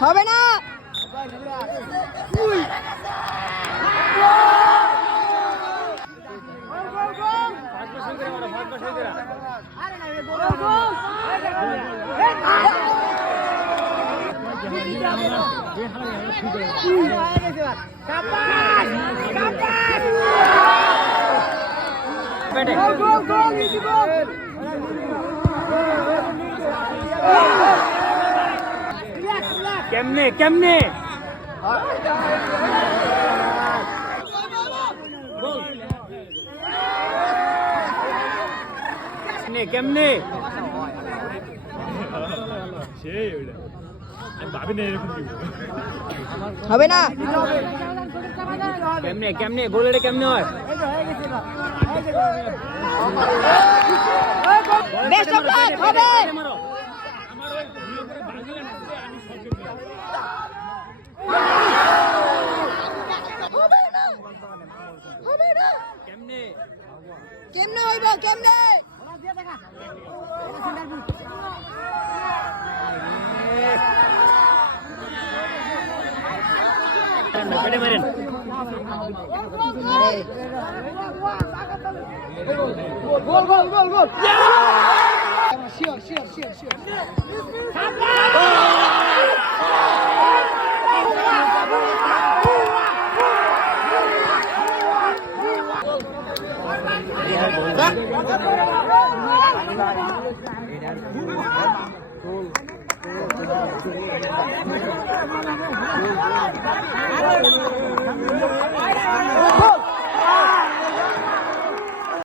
হবে না কেমনে কেমনে কেমনে হবে না কেমনে কেমনে গোলের কেমনে হয় বেস্ট অফ লাক হবে কেমনে কেমনে হইব কেমনে পেটে মারেন গোল গোল গোল গোল শিওর শিওর শিওর শিওর গোল